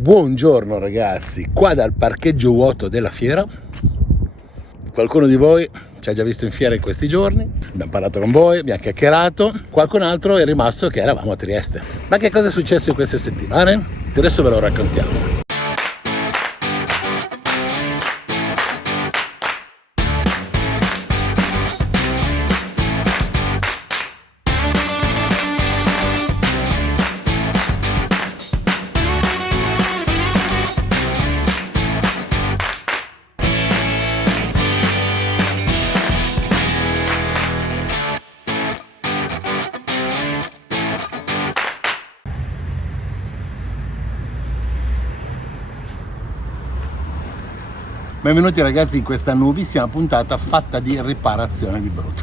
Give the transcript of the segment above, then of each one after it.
Buongiorno ragazzi, qua dal parcheggio vuoto della fiera. Qualcuno di voi ci ha già visto in fiera in questi giorni, abbiamo parlato con voi, abbiamo chiacchierato, qualcun altro è rimasto che eravamo a Trieste. Ma che cosa è successo in queste settimane? Adesso ve lo raccontiamo. Benvenuti ragazzi in questa nuovissima puntata fatta di riparazione di brutto.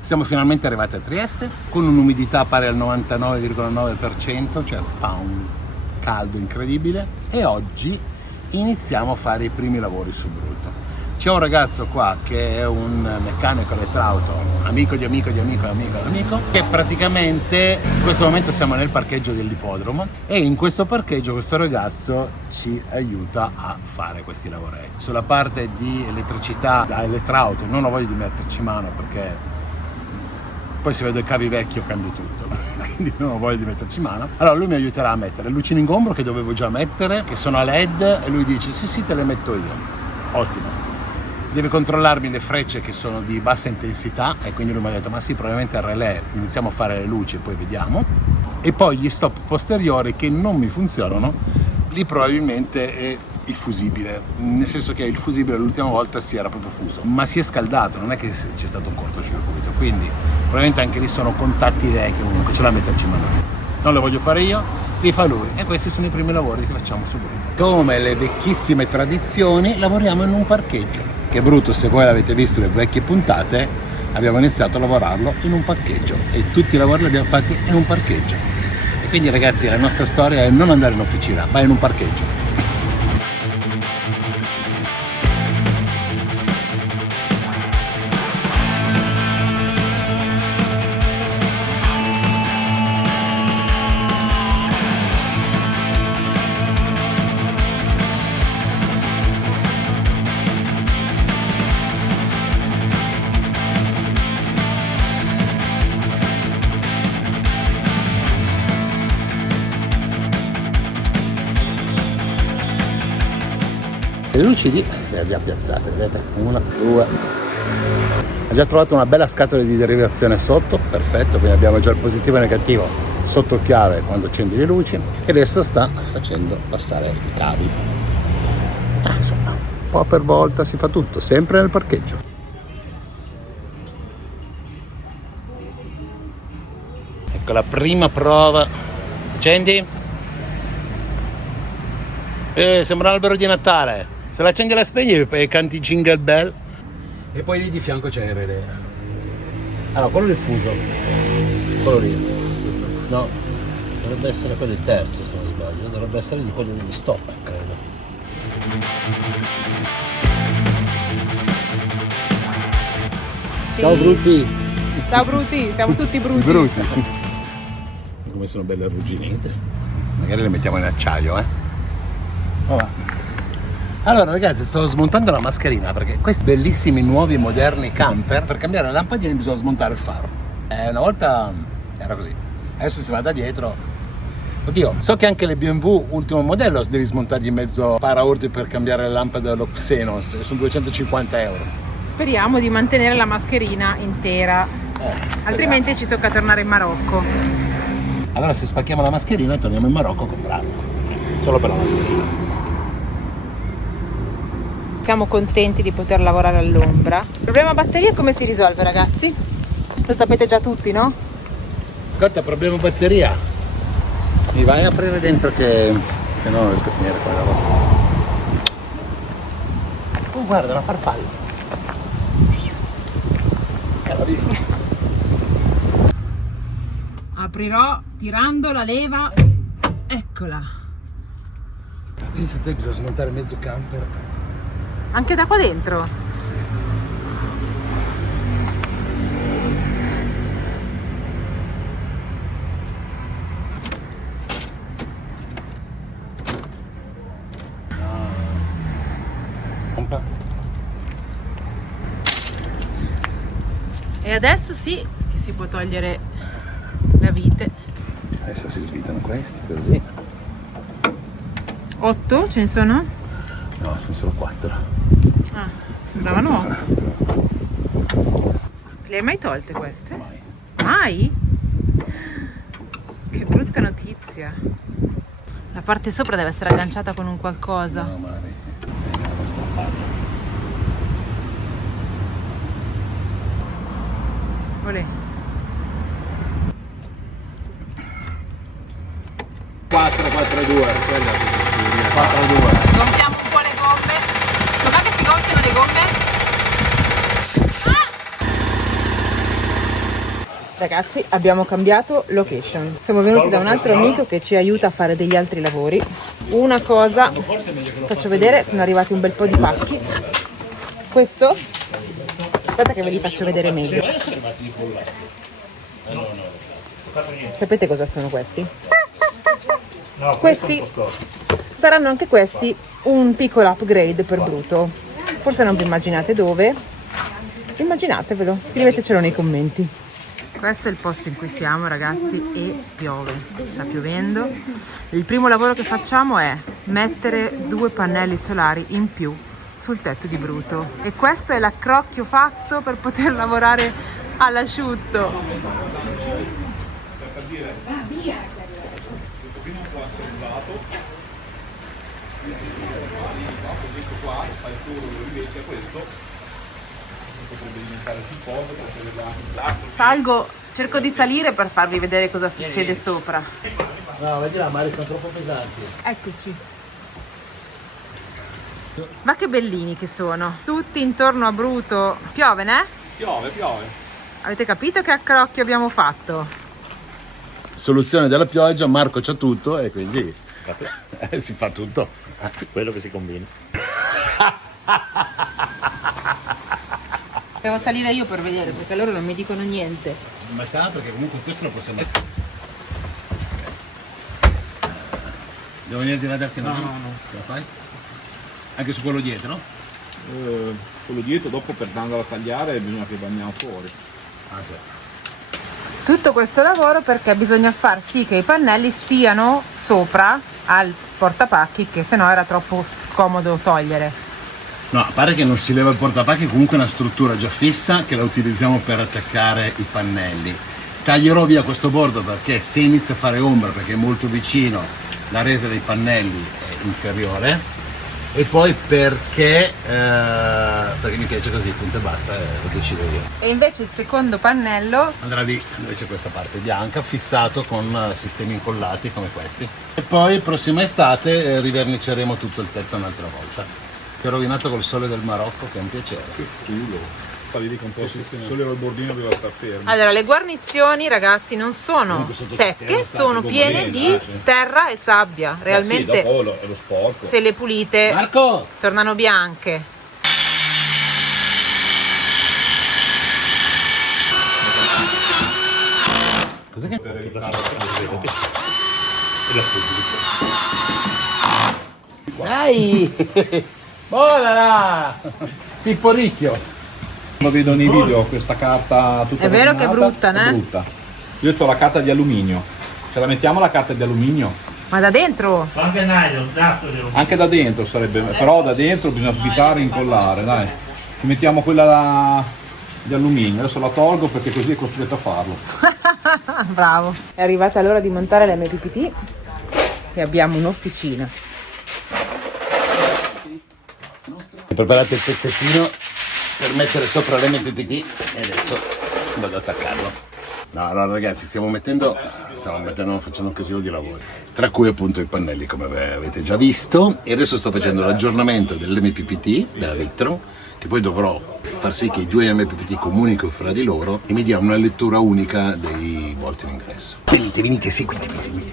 Siamo finalmente arrivati a Trieste con un'umidità pari al 99,9%, cioè fa un caldo incredibile, e oggi iniziamo a fare i primi lavori sul brutto. C'è un ragazzo qua che è un meccanico elettrauto, amico di amico, che praticamente in questo momento siamo nel parcheggio dell'ippodromo e in questo parcheggio questo ragazzo ci aiuta a fare questi lavoretti. Sulla parte di elettricità da elettrauto non ho voglia di metterci mano perché poi se vedo i cavi vecchio cambio tutto, quindi non ho voglia di metterci mano. Allora lui mi aiuterà a mettere luci in ingombro che dovevo già mettere, che sono a LED, e lui dice sì te le metto io. Ottimo. Deve controllarmi le frecce che sono di bassa intensità e quindi lui mi ha detto ma sì, probabilmente al relè iniziamo a fare le luci e poi vediamo. E poi gli stop posteriori che non mi funzionano, lì probabilmente è il fusibile, nel senso che il fusibile l'ultima volta si era proprio fuso, ma si è scaldato, non è che c'è stato un cortocircuito, quindi probabilmente anche lì sono contatti vecchi, comunque ce la metterci mano. Non lo voglio fare io, li fa lui, e questi sono i primi lavori che facciamo su brutto. Come le vecchissime tradizioni lavoriamo in un parcheggio, che brutto, se voi l'avete visto le vecchie puntate, abbiamo iniziato a lavorarlo in un parcheggio e tutti i lavori li abbiamo fatti in un parcheggio. E quindi ragazzi la nostra storia è non andare in officina, ma in un parcheggio. Le luci lì le ha già piazzate, vedete? 1, 2. Ha già trovato una bella scatola di derivazione sotto, perfetto, quindi abbiamo già il positivo e il negativo sotto chiave quando accendi le luci, e adesso sta facendo passare i cavi. Insomma, un po' per volta si fa tutto, sempre nel parcheggio. Ecco la prima prova. Accendi? Sembra un albero di Natale. Se l'accendi e la spegni e canti Jingle Bell. E poi lì di fianco c'è il relè. Allora, quello è fuso. Quello lì. No, dovrebbe essere quello il terzo se non sbaglio. Dovrebbe essere di quello degli stop, credo. Sì. Ciao brutti. Ciao brutti, siamo tutti brutti. Brutti. Come sono belle arrugginite. Magari le mettiamo in acciaio, Vabbè. Allora ragazzi, sto smontando la mascherina perché questi bellissimi nuovi moderni camper, per cambiare le lampadine bisogna smontare il faro. Una volta era così, adesso si va da dietro. Oddio, so che anche le BMW ultimo modello devi smontargli mezzo paraurti per cambiare le lampade dello Xenos, e sono 250 euro. Speriamo di mantenere la mascherina intera, altrimenti ci tocca tornare in Marocco. Allora se spacchiamo la mascherina torniamo in Marocco a comprarla, solo per la mascherina. Siamo contenti di poter lavorare all'ombra. Il problema batteria come si risolve, ragazzi? Lo sapete già tutti, no? Ascolta, problema batteria. Mi vai a aprire dentro che se no non riesco a finire qua lavoro. Oh guarda, una farfalla. La vedi? Aprirò tirando la leva. Eccola. Pensa te, bisogna smontare mezzo camper. Anche da qua dentro? Sì. E adesso sì che si può togliere la vite. Adesso si svitano questi così. 8 ce ne sono? No, sono solo 4. Ah, sembravano 8. Le hai mai tolte queste? Mai. Mai? Che brutta notizia. La parte sopra deve essere agganciata con un qualcosa. No, Mari, è la nostra palla. Olè. 4-4-2, quella che 4-2. Gonfiamo un po' le gomme. Com'è che si gonfiano le gomme? Ragazzi, abbiamo cambiato location. Siamo venuti da un altro amico che ci aiuta a fare degli altri lavori. Una cosa, faccio vedere, sono arrivati un bel po' di pacchi. Questo, aspetta che ve li faccio vedere meglio. Sapete cosa sono questi? Questi saranno anche questi un piccolo upgrade per Bruto. Forse non vi immaginate dove. Immaginatevelo, scrivetecelo nei commenti. Questo è il posto in cui siamo, ragazzi, e piove, sta piovendo. Il primo lavoro che facciamo è mettere 2 pannelli solari in più sul tetto di Bruto, e questo è l'accrocchio fatto per poter lavorare all'asciutto. Salgo, cerco di salire per farvi vedere cosa succede sopra. No, vedi là, Mari, sono troppo pesanti. Eccoci. Ma che bellini che sono. Tutti intorno a Bruto. Piove, né? Piove. Avete capito che accrocchio abbiamo fatto? Soluzione della pioggia, Marco c'ha tutto e quindi si fa tutto. Quello che si combina. Devo salire io per vedere, perché loro non mi dicono niente. Ma perché comunque questo lo possiamo mettere. Devo venire a darti una mano? No. Ce la fai? Anche su quello dietro? Quello dietro dopo per andarlo a tagliare bisogna che bagniamo fuori. Ah sì. Tutto questo lavoro perché bisogna far sì che i pannelli stiano sopra al portapacchi, che sennò era troppo scomodo togliere. No, a parte che non si leva il portapacchi, comunque è una struttura già fissa che la utilizziamo per attaccare i pannelli. Taglierò via questo bordo perché se inizia a fare ombra, perché è molto vicino, la resa dei pannelli è inferiore, e poi perché mi piace così, punto e basta, lo decido io. E invece il secondo pannello Andrà lì, invece questa parte bianca, fissato con sistemi incollati come questi. E poi prossima estate riverniceremo tutto il tetto un'altra volta. Che è rovinato col sole del Marocco, che è un piacere. Che culo. Stavi lì con te, solo il bordino doveva star fermo. Allora, le guarnizioni, ragazzi, non sono secche, sono piene di terra e sabbia. Realmente, sì, dopo è lo sporco. se le pulite, Marco! tornano bianche. Cos'è che Dai! Buona! Pippo Ricchio! Lo vedo nei video questa carta tutta È vero che è rovinata, brutta, né? è brutta. Io ho la carta di alluminio. Ce la mettiamo la carta di alluminio? Ma da dentro? Anche da dentro sarebbe, però da dentro bisogna svitare e incollare, dai. Ci mettiamo quella di alluminio, adesso la tolgo perché così è costretto a farlo. Bravo. È arrivata l'ora di montare la MPPT e abbiamo un'officina. Preparate il pezzettino per mettere sopra l'MPPT e adesso vado ad attaccarlo. No, ragazzi, stiamo facendo un casino di lavori, tra cui appunto i pannelli come avete già visto, e adesso sto facendo l'aggiornamento dell'MPPT, della Victron, che poi dovrò far sì che i 2 MPPT comunichino fra di loro e mi dia una lettura unica dei volti in ingresso. Venite, seguitemi.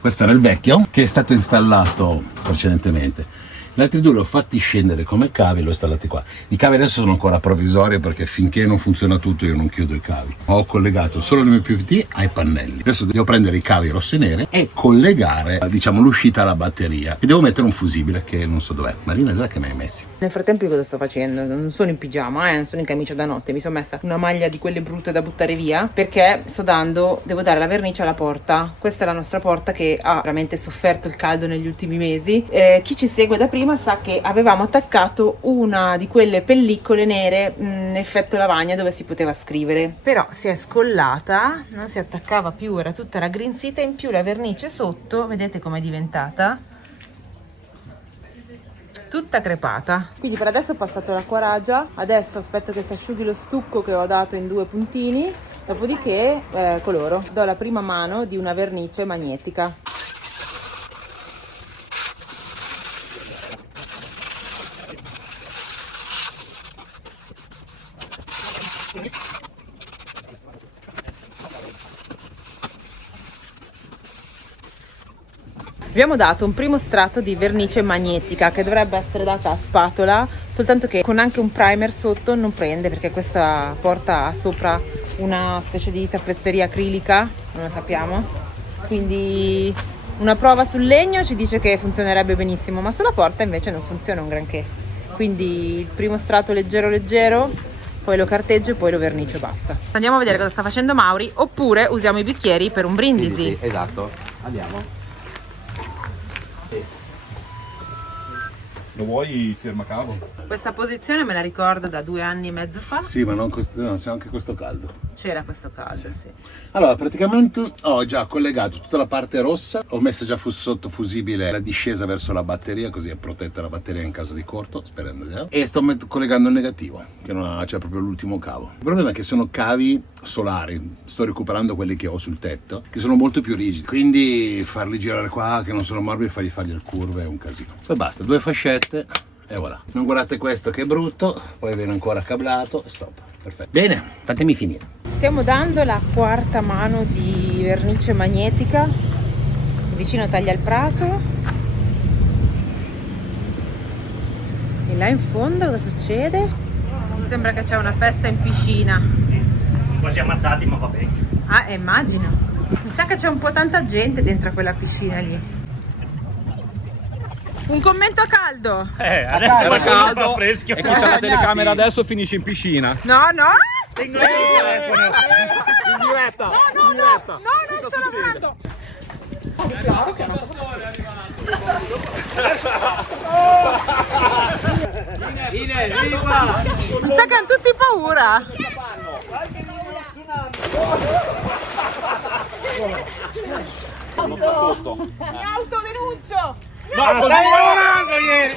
Questo era il vecchio che è stato installato precedentemente. Gli altri 2 li ho fatti scendere come cavi e li ho installati qua. I cavi adesso sono ancora provvisori perché finché non funziona tutto io non chiudo i cavi. Ho collegato solo l'MPPT ai pannelli. Adesso devo prendere i cavi rosse e nere e collegare, diciamo, l'uscita alla batteria. E devo mettere un fusibile che non so dov'è. Marina, dov'è che mi hai messi? Nel frattempo io cosa sto facendo? Non sono in pigiama, non sono in camicia da notte, mi sono messa una maglia di quelle brutte da buttare via perché devo dare la vernice alla porta. Questa è la nostra porta che ha veramente sofferto il caldo negli ultimi mesi. Chi ci segue da prima sa che avevamo attaccato una di quelle pellicole nere effetto lavagna dove si poteva scrivere, però si è scollata, non si attaccava più, era tutta raggrinzita, in più la vernice sotto, vedete com'è diventata? Tutta crepata. Quindi per adesso ho passato l'acquaragia, adesso aspetto che si asciughi lo stucco che ho dato in 2 puntini, dopodiché coloro. Do la prima mano di una vernice magnetica. Abbiamo dato un primo strato di vernice magnetica che dovrebbe essere data a spatola, soltanto che con anche un primer sotto non prende perché questa porta ha sopra una specie di tappezzeria acrilica, non lo sappiamo. Quindi una prova sul legno ci dice che funzionerebbe benissimo, ma sulla porta invece non funziona un granché. Quindi il primo strato leggero, poi lo carteggio e poi lo vernicio e basta. Andiamo a vedere cosa sta facendo Mauri, oppure usiamo i bicchieri per un brindisi. Esatto, andiamo. Lo vuoi fermacavo? Questa posizione me la ricordo da 2 anni e mezzo fa. Sì, ma non c'è anche questo caldo. C'era questo caldo, sì. Allora, praticamente ho già collegato tutta la parte rossa, ho messo già sotto fusibile la discesa verso la batteria, così è protetta la batteria in caso di corto, sperando di no. E sto collegando il negativo, che non ha, c'è proprio l'ultimo cavo. Il problema è che sono cavi solari, sto recuperando quelli che ho sul tetto, che sono molto più rigidi, quindi farli girare qua, che non sono morbidi, fargli le curve è un casino. Poi basta, 2 fascette e voilà. Non guardate questo che è brutto, poi viene ancora cablato e stop. Perfetto. Bene, fatemi finire. Stiamo dando la 4ª mano di vernice magnetica, vicino taglia il prato. E là in fondo cosa succede? Mi sembra che c'è una festa in piscina. Quasi ammazzati, ma va bene. Ah, immagino. Mi sa che c'è un po' tanta gente dentro quella piscina lì. Un commento a caldo? Adesso Era caldo fa fresco. e con la telecamera adesso finisce in piscina. No, no! In telefono. In diretta! No, non sto lavorando! Vieni qua. Mi sa che hanno tutti paura! Mi autodenuncio! No, stai lavorando ieri.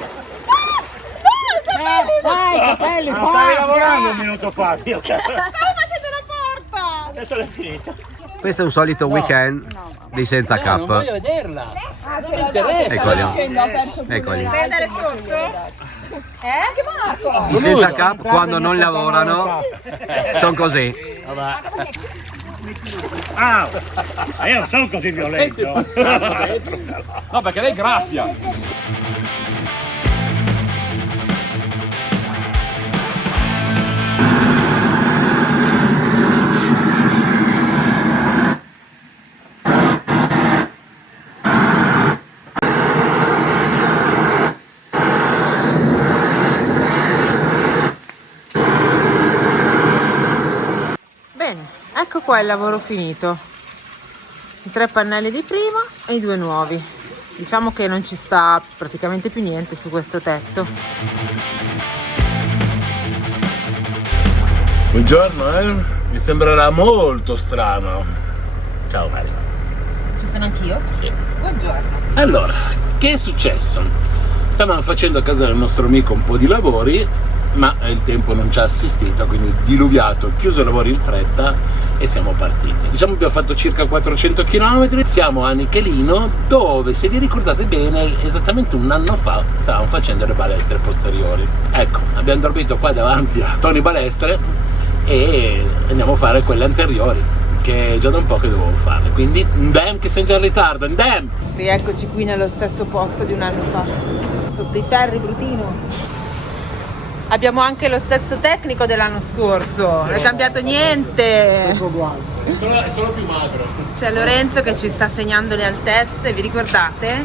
Capelli, Stavi lavorando un minuto fa. Stavo facendo la porta! Adesso l'hai finita. Questo è un solito weekend di senza Non cap. voglio vederla. Eccoli. Vuoi andare sotto? Che Marco? I senza cap quando non lavorano sono così. Ah, io non sono così violento. No, perché lei graffia. Bene, ecco qua il lavoro finito. I 3 pannelli di prima e i 2 nuovi. Diciamo che non ci sta praticamente più niente su questo tetto. Buongiorno, mi sembrerà molto strano. Ciao Mario. Ci sono anch'io? Sì. Buongiorno. Allora, che è successo? Stavamo facendo a casa del nostro amico un po' di lavori, ma il tempo non ci ha assistito, quindi diluviato, chiuso i lavori in fretta e siamo partiti. Diciamo abbiamo fatto circa 400 km, siamo a Nichelino, dove, se vi ricordate bene, esattamente un anno fa stavamo facendo le balestre posteriori. Ecco, abbiamo dormito qua davanti a Tony Balestre e andiamo a fare quelle anteriori, che già da un po' che dovevo farle, quindi ndem che sei già in ritardo, ndem! Rieccoci qui nello stesso posto di un anno fa, sotto i ferri, Brutino. Abbiamo anche lo stesso tecnico dell'anno scorso, non è cambiato niente. È solo più magro. C'è Lorenzo che ci sta segnando le altezze, vi ricordate?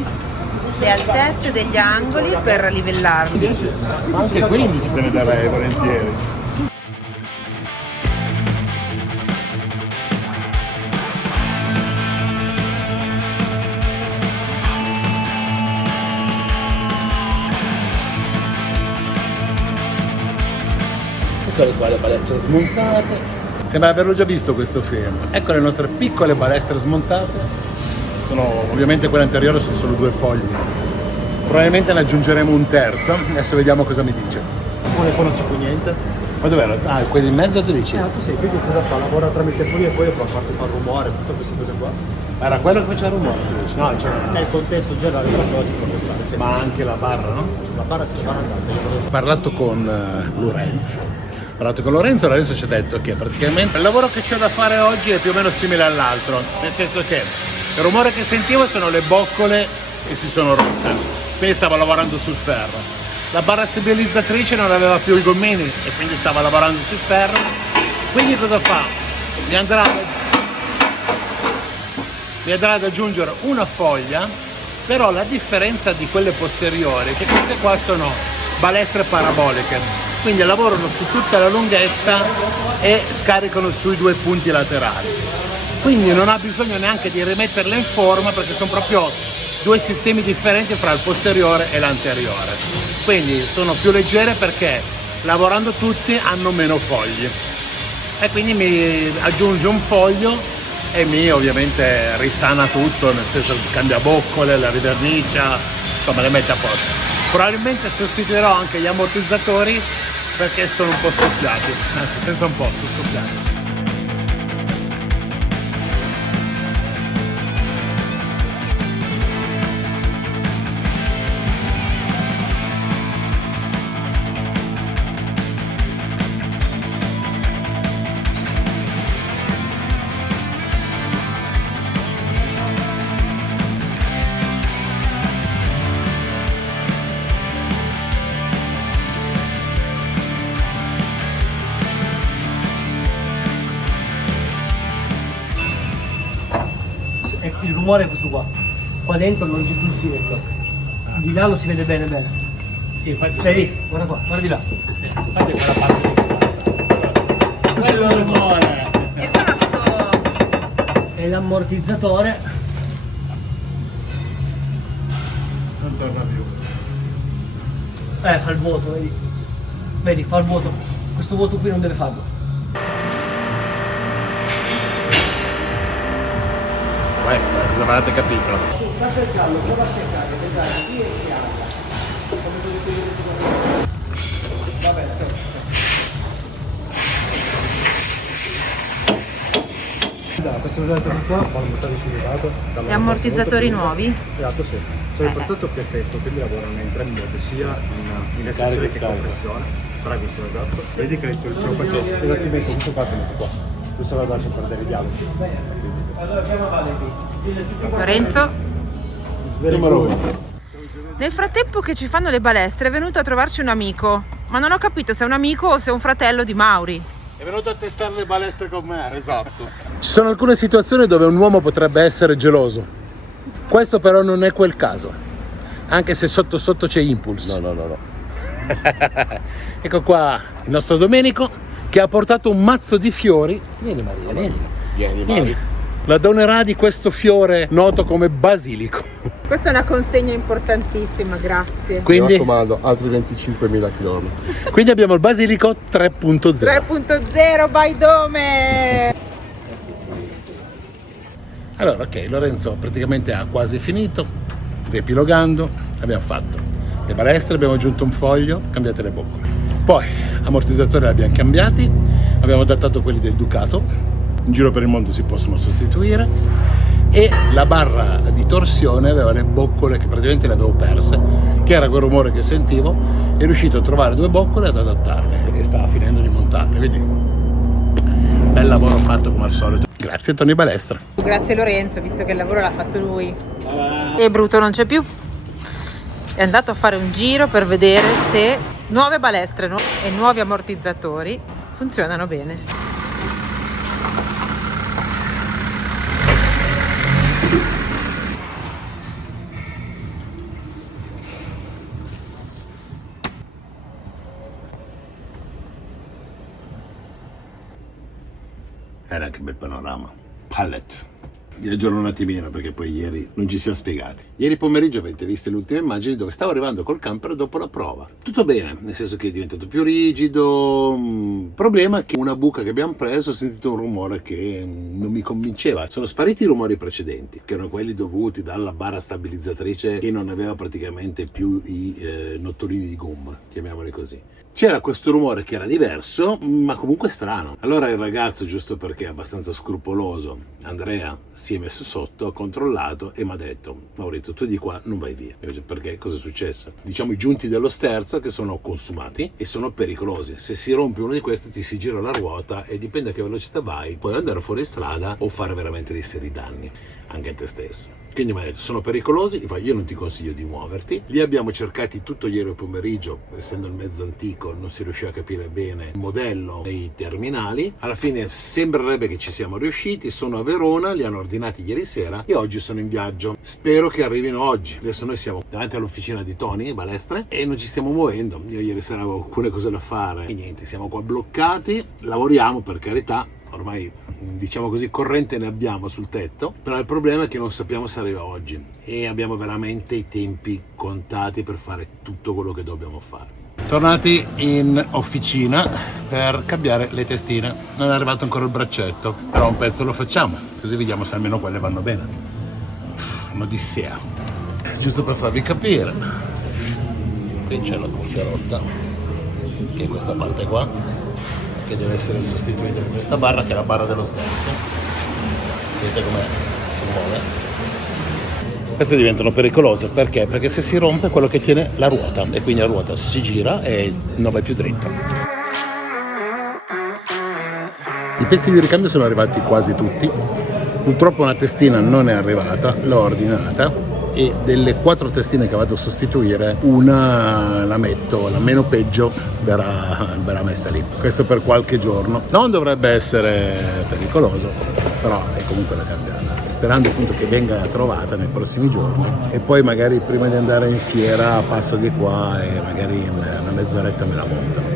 le altezze degli angoli per livellarli. Ma anche 15 te ne darei volentieri. Eccole qua le balestre smontate. Sembra averlo già visto questo film. Ecco le nostre piccole balestre smontate. Sono ovviamente quelle anteriori, sono solo 2 fogli. Probabilmente ne aggiungeremo un terzo. Adesso vediamo cosa mi dice. Poi non c'è più niente. Ma dov'era? Ah, quelli in mezzo tu dici? Tu sei, quindi cosa fa? Lavora tramite fuori e poi può farti fare rumore, tutte queste cose qua. Era quello che faceva rumore, tu dici? No, cioè, nel contesto generale della cosa può stare sempre. Ma anche la barra, no? Sulla barra si fa andare. Ho parlato con Lorenzo. Lorenzo ci ha detto che praticamente il lavoro che c'è da fare oggi è più o meno simile all'altro, nel senso che il rumore che sentivo sono le boccole che si sono rotte, quindi stavo lavorando sul ferro. La barra stabilizzatrice non aveva più i gommini e quindi stava lavorando sul ferro. Quindi cosa fa? Mi andrà ad aggiungere una foglia, però la differenza di quelle posteriori è che queste qua sono balestre paraboliche, quindi lavorano su tutta la lunghezza e scaricano sui 2 punti laterali, quindi non ha bisogno neanche di rimetterle in forma perché sono proprio 2 sistemi differenti fra il posteriore e l'anteriore, quindi sono più leggere perché lavorando tutti hanno meno fogli e quindi mi aggiunge un foglio e mi ovviamente risana tutto, nel senso che cambia boccole, la rivernicia, insomma le mette a posto. Probabilmente sostituirò anche gli ammortizzatori perché sono un po' scoppiati, anzi senza un po', sono scoppiati. Il rumore è questo qua. Qua dentro non c'è più il sinetto. Di là lo si vede bene bene. Sì, infatti. Vedi? Guarda qua, guarda di là. Sì, infatti è quella parte lì. Quello rumore. Esatto. E l'ammortizzatore Non torna più. fa il vuoto, vedi? Vedi, fa il vuoto. Questo vuoto qui non deve farlo. Questa, cosa avete capito? Queste vedete qua vanno buttati sul levato. Gli ammortizzatori nuovi? Esatto, sì. Sono il progetto più effetto, quindi lavorano in 3 modi, sia in estensione che compressione. Bravissimo, esatto. Vedi che il suo pacchetto, e ti metto questo qua, ti metto qua. Questo lo lascio per dare i dialoghi. Lorenzo? Numero 1. Nel frattempo che ci fanno le balestre è venuto a trovarci un amico, ma non ho capito se è un amico o se è un fratello di Mauri. È venuto a testare le balestre con me. Esatto. Ci sono alcune situazioni dove un uomo potrebbe essere geloso. Questo però non è quel caso. Anche se sotto sotto c'è Impulse. No. Ecco qua il nostro Domenico che ha portato un mazzo di fiori. Vieni Maria, vieni. La donerà di questo fiore noto come basilico. Questa è una consegna importantissima, grazie. Quindi, Mi raccomando, altri 25.000 km. quindi abbiamo il basilico 3.0. 3.0 by Dome! Allora, ok, Lorenzo praticamente ha quasi finito. Riepilogando, abbiamo fatto le balestre, abbiamo aggiunto un foglio, cambiate le boccole. Poi, ammortizzatori li abbiamo cambiati, abbiamo adattato quelli del Ducato. In giro per il mondo si possono sostituire e la barra di torsione aveva le boccole che praticamente le avevo perse, che era quel rumore che sentivo, e riuscito a trovare 2 boccole ad adattarle e stava finendo di montarle, quindi bel lavoro fatto come al solito. Grazie Tony Balestra. Grazie Lorenzo, visto che il lavoro l'ha fatto lui. E Bruto non c'è più. È andato a fare un giro per vedere se nuove balestre e nuovi ammortizzatori funzionano bene. Era anche bel panorama. Pallet. Vi aggiorno un attimino perché poi ieri non ci siamo spiegati. Ieri pomeriggio avete visto le ultime immagini dove stavo arrivando col camper dopo la prova. Tutto bene, nel senso che è diventato più rigido. Problema che una buca che abbiamo preso ho sentito un rumore che non mi convinceva. Sono spariti i rumori precedenti, che erano quelli dovuti dalla barra stabilizzatrice che non aveva praticamente più i nottolini di gomma, chiamiamoli così. C'era questo rumore che era diverso, ma comunque strano. Allora il ragazzo, giusto perché è abbastanza scrupoloso, Andrea, si è messo sotto, ha controllato e mi ha detto: Maurizio, tu di qua non vai via. Perché cosa è successo? Diciamo i giunti dello sterzo che sono consumati e sono pericolosi. Se si rompe uno di questi ti si gira la ruota e dipende a che velocità vai, puoi andare fuori strada o fare veramente dei seri danni anche a te stesso. Quindi mi ha detto: sono pericolosi, io non ti consiglio di muoverti. Li abbiamo cercati tutto ieri pomeriggio, essendo il mezzo antico non si riusciva a capire bene il modello dei terminali. Alla fine sembrerebbe che ci siamo riusciti. Sono a Verona, li hanno ordinati ieri sera e oggi sono in viaggio. Spero che arrivino oggi. Adesso noi siamo davanti all'officina di Tony Balestre e non ci stiamo muovendo. Io ieri sera avevo alcune cose da fare e niente, siamo qua bloccati. Lavoriamo, per carità, ormai diciamo così corrente ne abbiamo sul tetto, però il problema è che non sappiamo se arriva oggi e abbiamo veramente i tempi contati per fare tutto quello che dobbiamo fare. Tornati in officina per cambiare le testine. Non è arrivato ancora il braccetto, però un pezzo lo facciamo, così vediamo se almeno quelle vanno bene. Un'odissea, giusto per farvi capire. Qui c'è la punta rotta, che è questa parte qua, che deve essere sostituita con questa barra, che è la barra dello sterzo. Vedete come si muove? Queste diventano pericolose perché? Perché se si rompe è quello che tiene la ruota e quindi la ruota si gira e non va più dritto. I pezzi di ricambio sono arrivati quasi tutti. Purtroppo una testina non è arrivata, l'ho ordinata e delle 4 testine che vado a sostituire, una la metto, la meno peggio verrà messa lì. Questo per qualche giorno. Non dovrebbe essere pericoloso, però è comunque da cambiare. Sperando appunto che venga trovata nei prossimi giorni e poi magari prima di andare in fiera passo di qua e magari in una mezz'oretta me la montano.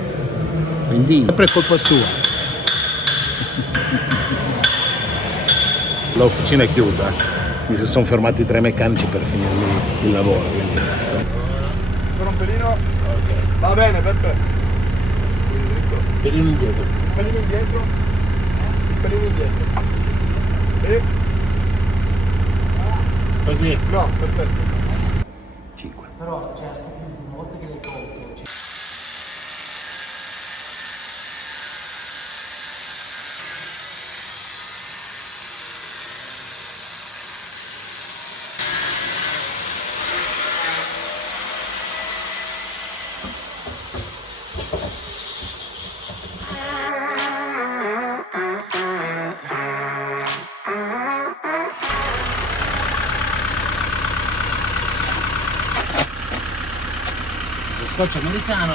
Quindi sempre colpa sua. L'officina è chiusa, mi si sono fermati 3 meccanici per finirmi il lavoro. Ancora un pelino? Ok. Va bene, perfetto. Pelino indietro. Un pelino indietro. Un pelino indietro. E? Così? No, perfetto. 5. Però, cioè, una volta che l'hai tolto... Scotch americano.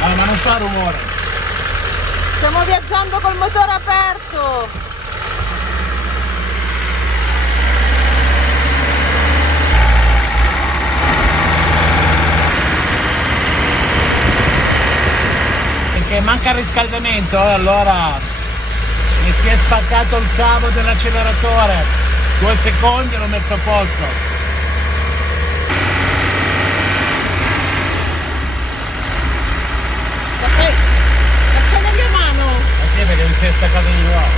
Ma non fa rumore. Stiamo viaggiando col motore aperto. Perché manca il riscaldamento, allora mi si è spaccato il cavo dell'acceleratore. 2 secondi e l'ho messo a posto. Accendevi a mano. Sì, perché mi si è staccato di nuovo.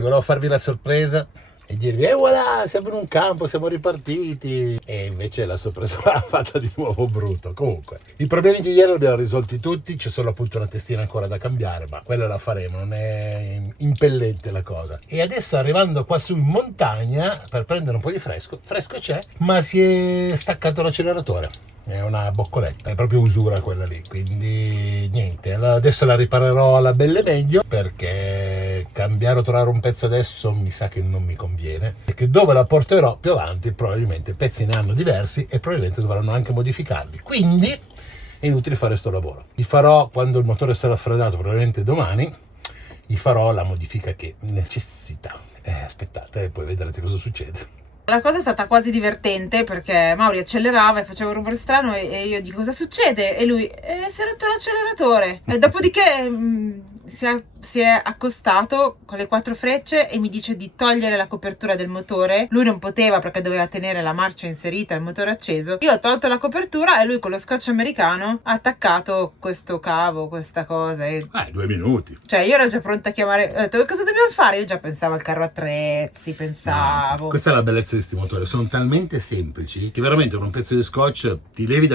Volevo farvi la sorpresa e dirvi voilà, siamo in un campo, siamo ripartiti, e invece la sorpresa l'ha fatta di nuovo brutto. Comunque i problemi di ieri li abbiamo risolti tutti, c'è solo appunto una testina ancora da cambiare, ma quella la faremo, non è impellente la cosa. E adesso arrivando qua su in montagna per prendere un po' di fresco c'è, ma si è staccato l'acceleratore. È una boccoletta, è proprio usura quella lì, quindi niente, adesso la riparerò alla belle meglio, perché cambiare o trovare un pezzo adesso mi sa che non mi conviene, perché dove la porterò più avanti probabilmente pezzi ne hanno diversi e probabilmente dovranno anche modificarli, quindi è inutile fare sto lavoro. Li farò quando il motore sarà raffreddato, probabilmente domani, gli farò la modifica che necessita. Aspettate e poi vedrete cosa succede. La cosa è stata quasi divertente perché Mauri accelerava e faceva un rumore strano e io dico cosa succede? E lui si è rotto l'acceleratore. E dopodiché si è accostato con le 4 frecce e mi dice di togliere la copertura del motore. Lui non poteva perché doveva tenere la marcia inserita, il motore acceso. Io ho tolto la copertura e lui con lo scotch americano ha attaccato questo cavo, questa cosa. 2 minuti. Cioè io ero già pronta a chiamare, ho detto cosa dobbiamo fare? Io già pensavo al carro attrezzi, pensavo. No, questa è la bellezza di questi motori, sono talmente semplici che veramente con un pezzo di scotch ti levi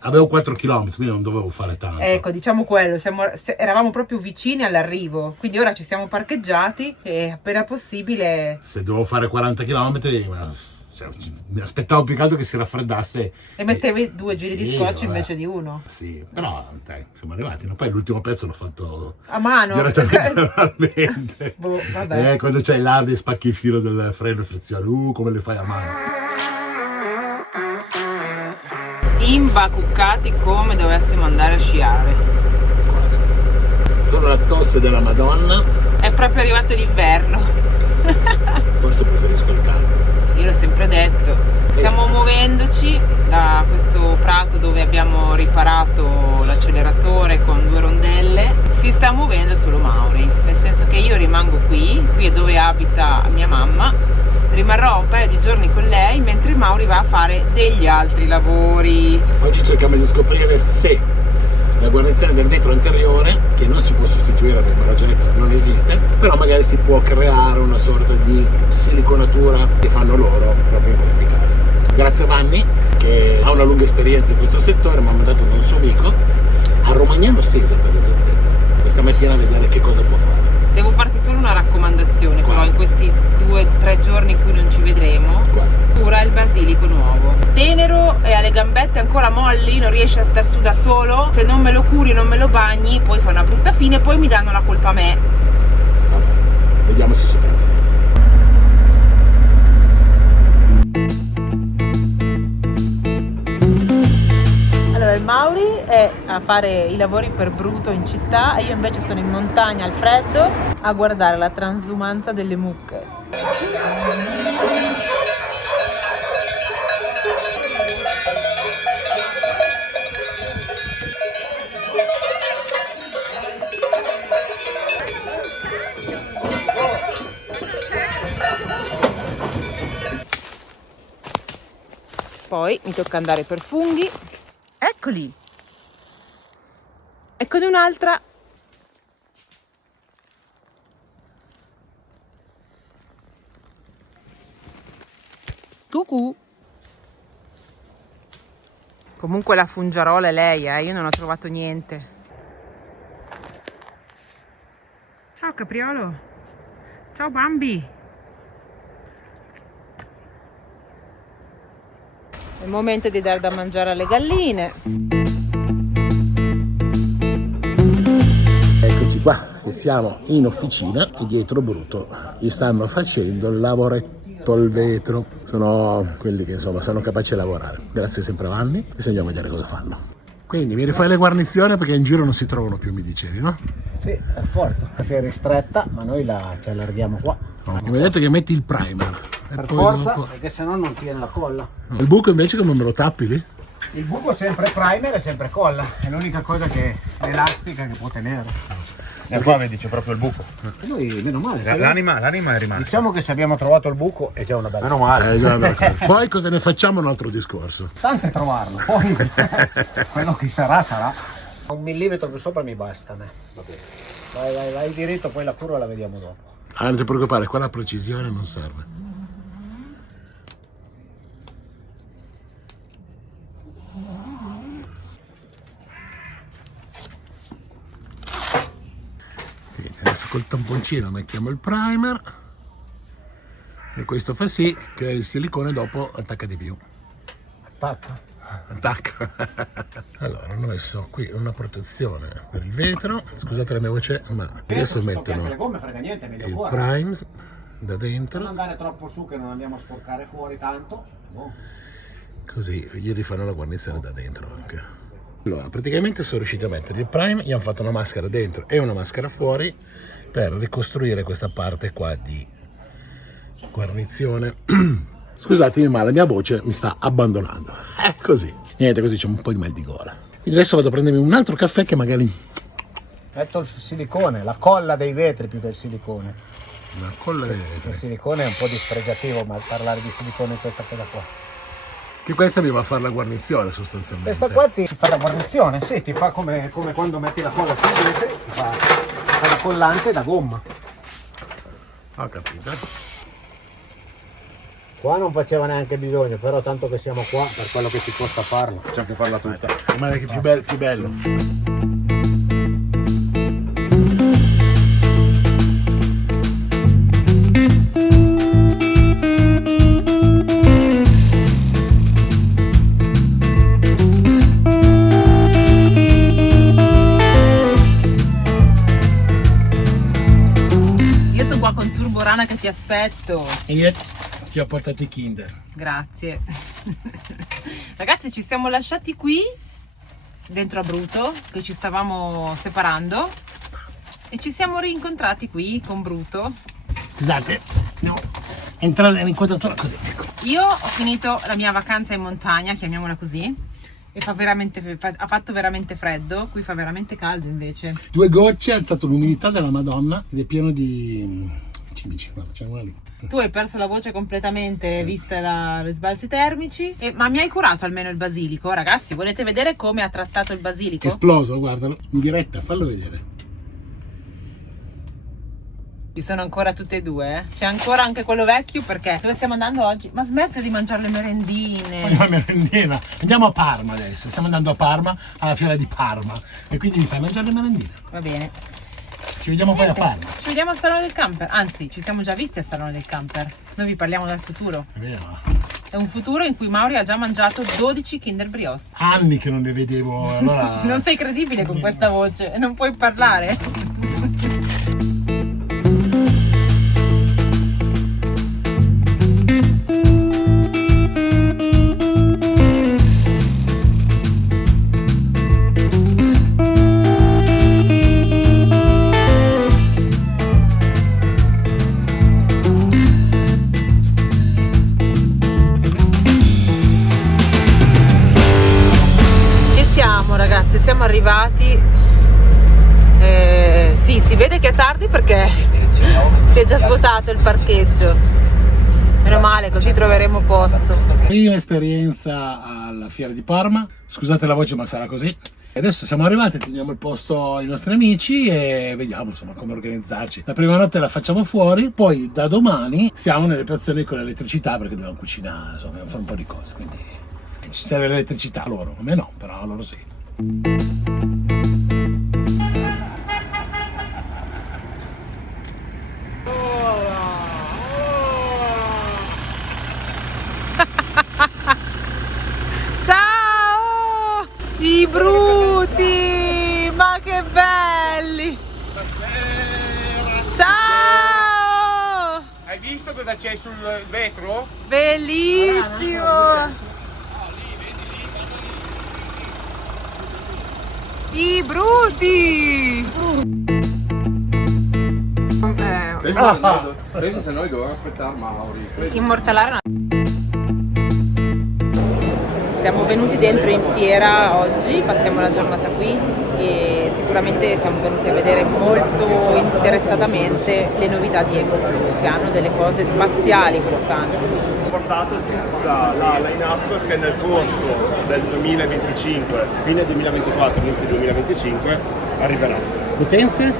avevo 4 km, quindi non dovevo fare tanto. Ecco, diciamo quello, eravamo proprio vicini all'arrivo, quindi ora ci siamo parcheggiati e appena possibile. Se dovevo fare 40 km mi aspettavo più che altro che si raffreddasse e mettevi 2 giri di scotch invece di uno. Sì, però dai, siamo arrivati, no? Poi l'ultimo pezzo l'ho fatto a mano direttamente manualmente. Vabbè. Quando c'hai l'ardi e spacchi il filo del freno e frizione, come le fai a mano? Imbacuccati come dovessimo andare a sciare. Quasi. Sono la tosse della Madonna. È proprio arrivato l'inverno. Forse preferisco il caldo. Io l'ho sempre detto. Stiamo muovendoci da questo prato dove abbiamo riparato l'acceleratore con 2 rondelle. Si sta muovendo solo Mauri, nel senso che io rimango qui è dove abita mia mamma. Rimarrò un paio di giorni con lei mentre Mauri va a fare degli altri lavori. Oggi cerchiamo di scoprire se la guarnizione del vetro anteriore, che non si può sostituire, abbiamo già detto, non esiste, però magari si può creare una sorta di siliconatura che fanno loro proprio in questi casi. Grazie a Vanni, che ha una lunga esperienza in questo settore, mi ha mandato da un suo amico a Romagnano Sesa, per l'esattezza, questa mattina a vedere che cosa può fare. Devo farti solo una raccomandazione, però in questi 2-3 giorni in cui non ci vedremo, cura il basilico nuovo. Tenero e ha le gambette ancora molli, non riesce a star su da solo. Se non me lo curi, non me lo bagni, poi fa una brutta fine e poi mi danno la colpa a me. Vabbè, vediamo se si prende. Allora, il Mauri è a fare i lavori per Bruto in città e io invece sono in montagna al freddo a guardare la transumanza delle mucche. Poi mi tocca andare per funghi. Eccoli! Eccone un'altra. Cucù. Comunque la fungiarola è lei, io non ho trovato niente. Ciao capriolo. Ciao Bambi. È il momento di dare da mangiare alle galline. Eccoci qua, che siamo in officina e dietro Bruto gli stanno facendo il lavoretto al vetro. Sono quelli che insomma sono capaci di lavorare. Grazie sempre a Vanni e se andiamo a vedere cosa fanno. Quindi mi rifai le guarnizioni perché in giro non si trovano più, mi dicevi, no? Sì, per forza. Si è ristretta, ma noi ci allarghiamo qua. No, mi hai detto che metti il primer. E Per poi forza, dopo... perché sennò non tiene la colla. Il buco invece come me lo tappi lì? Il buco è sempre primer e sempre colla. È l'unica cosa che è elastica che può tenere. E qua vedi c'è proprio il buco. E noi meno male. L'anima è rimasta. Diciamo che se abbiamo trovato il buco è già una bella. Meno male. Poi cosa ne facciamo è un altro discorso. Tanto è trovarlo. Poi quello che sarà. Un millimetro più sopra mi basta a me. Va bene. Vai diritto, poi la curva la vediamo dopo. Ah, non ti preoccupare, qua la precisione non serve. Quindi adesso col tamponcino mettiamo il primer e questo fa sì che il silicone dopo attacca di più. Attacca. Allora hanno messo qui una protezione per il vetro, scusate la mia voce, ma adesso mettono Le gomme frega niente, meglio il fuori. primes da Non dentro, andare troppo su che non andiamo a sporcare fuori tanto. così gli rifanno la guarnizione da dentro anche. Allora, praticamente sono riuscito a mettere il prime, gli hanno fatto una maschera dentro e una maschera fuori per ricostruire questa parte qua di guarnizione. Scusatemi, ma la mia voce mi sta abbandonando. È così. Niente, così c'è un po' di mal di gola. Quindi adesso vado a prendermi un altro caffè che magari... Metto il silicone, la colla dei vetri più che il silicone. La colla dei Il vetri. silicone è un po' dispregiativo, ma parlare di silicone in questa cosa qua. Che questa mi va a fare la guarnizione sostanzialmente. Questa qua ti fa la guarnizione, sì, ti fa come quando metti la colla sui vetri, ti fa la collante da gomma. Ho capito. Qua non faceva neanche bisogno, però tanto che siamo qua, per quello che ci costa farlo, c'è anche farla tutta. Ma è che più bello. Io sono qua con Turborana che ti aspetto. E io ti ho portato i Kinder. Grazie. Ragazzi, ci siamo lasciati qui dentro a Bruto, che ci stavamo separando, e ci siamo rincontrati qui con Bruto. Scusate, no, entrare nell'inquadratura così, ecco. Io ho finito la mia vacanza in montagna, chiamiamola così, e ha fatto veramente freddo. Qui fa veramente caldo invece. 2 gocce, ha alzato l'umidità della Madonna ed è pieno di cimici. Guarda, c'è una lì. Tu hai perso la voce completamente, viste gli sbalzi termici, ma mi hai curato almeno il basilico. Ragazzi, volete vedere come ha trattato il basilico? È esploso, guardalo, in diretta, fallo vedere. Ci sono ancora tutte e due, eh? C'è ancora anche quello vecchio, perché dove stiamo andando oggi? Ma smette di mangiare le merendine. La merendina. Andiamo a Parma adesso, stiamo andando a Parma, alla fiera di Parma, e quindi mi fai mangiare le merendine. Va bene. Ci vediamo poi a Parma. Ci vediamo al Salone del Camper, anzi ci siamo già visti al Salone del Camper. Noi vi parliamo del futuro. È vero. È un futuro in cui Mauri ha già mangiato 12 Kinder Brioche. Anni che non ne vedevo, allora... Non sei credibile con questa voce, non puoi parlare? Ragazzi, siamo arrivati. Sì, si vede che è tardi perché si è già svuotato il parcheggio. Meno male, così troveremo posto. Prima esperienza alla fiera di Parma. Scusate la voce, ma sarà così. E adesso siamo arrivati, teniamo il posto ai nostri amici e vediamo insomma come organizzarci. La prima notte la facciamo fuori, poi da domani siamo nelle piazzone con l'elettricità perché dobbiamo cucinare, insomma, dobbiamo fare un po' di cose. Quindi ci serve l'elettricità a loro, a me no, però a loro sì. Ciao! I bruti! Ma che belli! Ciao! Hai visto cosa c'è sul vetro? Bellissimo! I bruti! Pensa se noi dovevamo aspettare Mauri. Immortalare una... Siamo venuti dentro in fiera oggi, passiamo la giornata qui e sicuramente siamo venuti a vedere molto interessatamente le novità di Ecoflu, che hanno delle cose spaziali quest'anno. Ho portato tutta la line-up che nel corso del 2025, fine 2024, inizio 2025, arriverà. Potenze?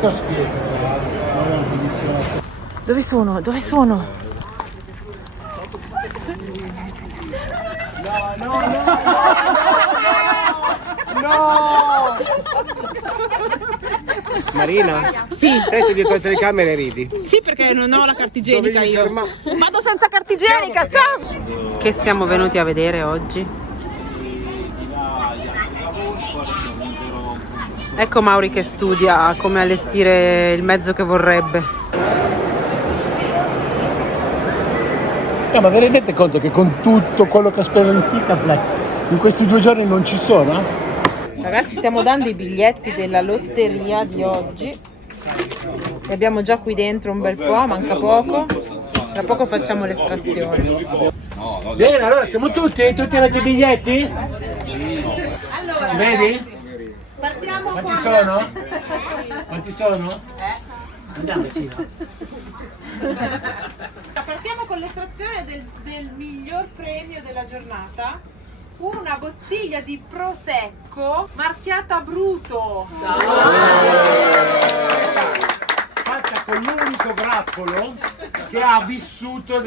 Lo spiego, non è un condizionato. Dove sono? Dove sono? Marina? Sì. Te sei dietro le telecamere e ridi. Sì, perché non ho la carta igienica Dovevi io. fermare. Vado senza carta igienica, ciao! Che siamo venuti a vedere oggi? Ecco Mauri che studia come allestire il mezzo che vorrebbe. Ma vi rendete conto che con tutto quello che ho speso in Sikaflex in questi 2 giorni non ci sono? Ragazzi, stiamo dando i biglietti della lotteria di oggi. Li abbiamo già qui dentro un bel po', manca poco. Tra poco facciamo l'estrazione. Bene, allora siamo tutti? Tutti avete i biglietti? Ci vedi? Partiamo Quanti sono? Quanti sono? Andiamoci. Partiamo con l'estrazione del miglior premio della giornata. Una bottiglia di Prosecco marchiata Bruto. Fatta con l'unico grappolo che ha vissuto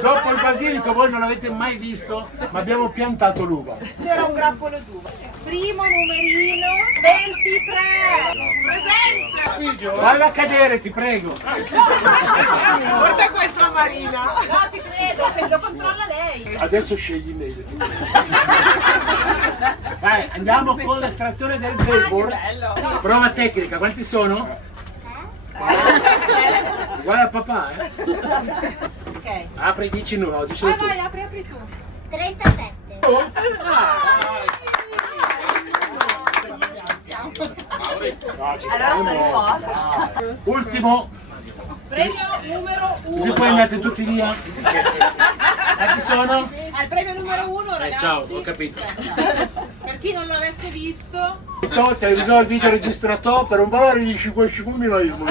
dopo il basilico. Voi non l'avete mai visto, ma abbiamo piantato l'uva. C'era un grappolo d'uva. Primo numerino 23. Presente. Falla cadere, ti prego. Guarda questa Marina. No, ci credo, se lo controlla lei. Adesso scegli meglio. Vai, andiamo con l'estrazione del Velvors. Prova tecnica, quanti sono? Guarda papà, Ok. Apri, dici no, dicelo tu. Vai, apri tu. 37. Allora sono qua. Ultimo, Premio numero 1. così poi andate tutti via. Quanti sono? Al premio numero 1, ragazzi. Ciao, ho capito. Per chi non l'avesse visto, Ti hai usato il video registrato per un valore di 5.000 euro.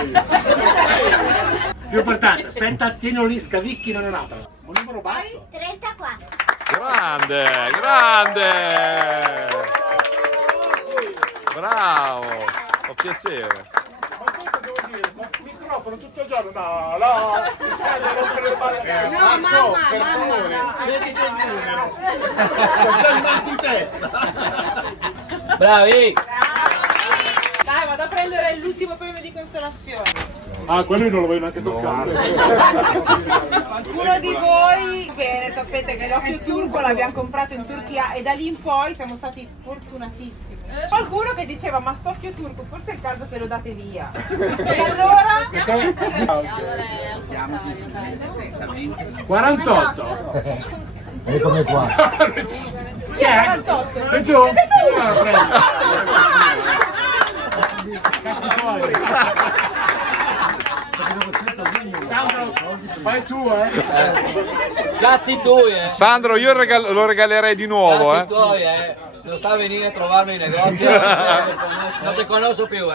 Più importante, aspetta, tienilo lì, scavicchino non apra. Un numero basso. 34. Grande, grande! Bravo, ho piacere. Ma sai cosa vuol dire? Il microfono tutto il giorno? No, no! Casa non per le balle. No, mamma, per favore, cerchi quel numero. C'ho già il mal di testa. Bravi! dai, vado a prendere l'ultimo premio di consolazione. Ah, quello io non lo voglio neanche toccare. Qualcuno di voi, bene, sapete che l'occhio turco l'abbiamo comprato in Turchia e da lì in poi siamo stati fortunatissimi. Qualcuno che diceva, ma sto occhio turco, forse è il caso che lo date via. E allora? 48. Eccomi qua. Chi è? 48. Sei tu? Cazzi tuoi. Sandro, fai tu, Cazzi tuoi, Sandro, io lo regalerei di nuovo, Cazzi tuoi, Non sta a venire a trovarmi in negozio. Non ti conosco più,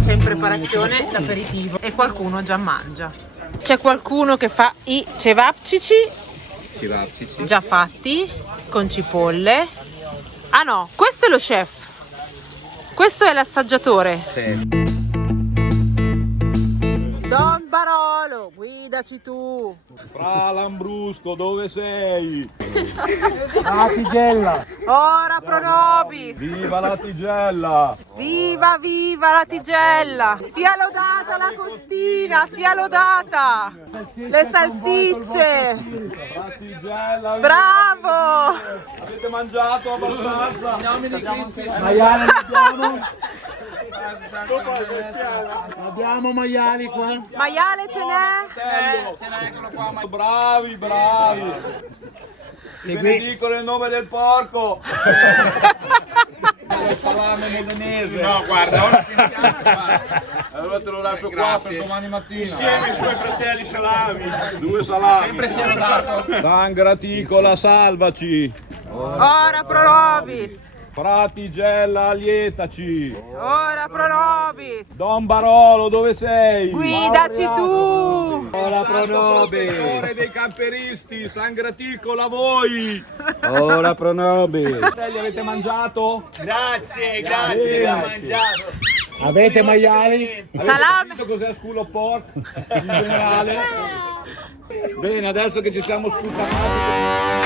C'è in preparazione l'aperitivo e qualcuno già mangia. C'è qualcuno che fa i cevapcici già fatti con cipolle. Ah no, questo è lo chef. Questo è l'assaggiatore. Don Barolo, guidaci tu. Fra Lambrusco, dove sei? Ah, Tigella. Ora Pronobis. Viva la Tigella! Viva, viva la Tigella! Sia lodata la costina, sia lodata! Le salsicce! La Tigella! Bravo! Avete mangiato abbastanza? Maiale l'abbiamo? Abbiamo maiali qua? Maiale ce n'è? Bravi, bravi! Si benedico nel nome del porco! Il salame modenese! No, guarda, ora Allora te lo lascio qua per domani mattina. insieme ai suoi fratelli salami. 2 salami. Sangraticola, salvaci. Ora Pronobis! Fratigella, allietaci. Ora Pronobis! Don Barolo, dove sei? Guidaci tu! Ora Pronobe. Signore dei camperisti, Sangraticola voi. Ora Pronobe. Fratelli, avete mangiato? Grazie, abbiamo mangiato. Avete maiali? Salame! Capito cos'è School of Pork? In generale? Bene, adesso che ci siamo sputtanati.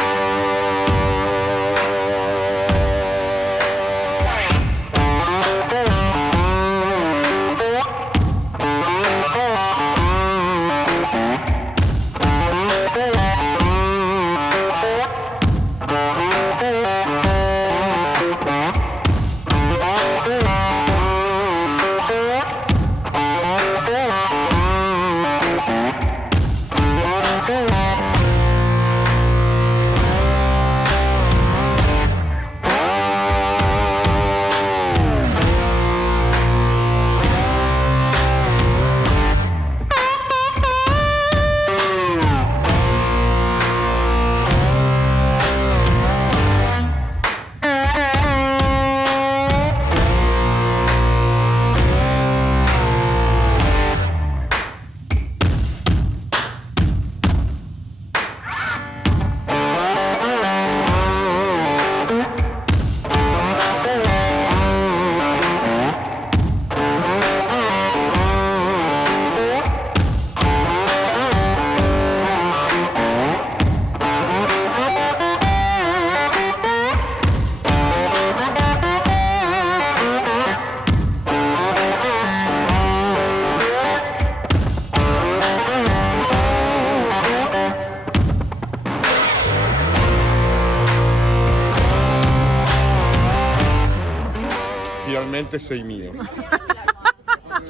finalmente sei mio.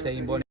Sei in buone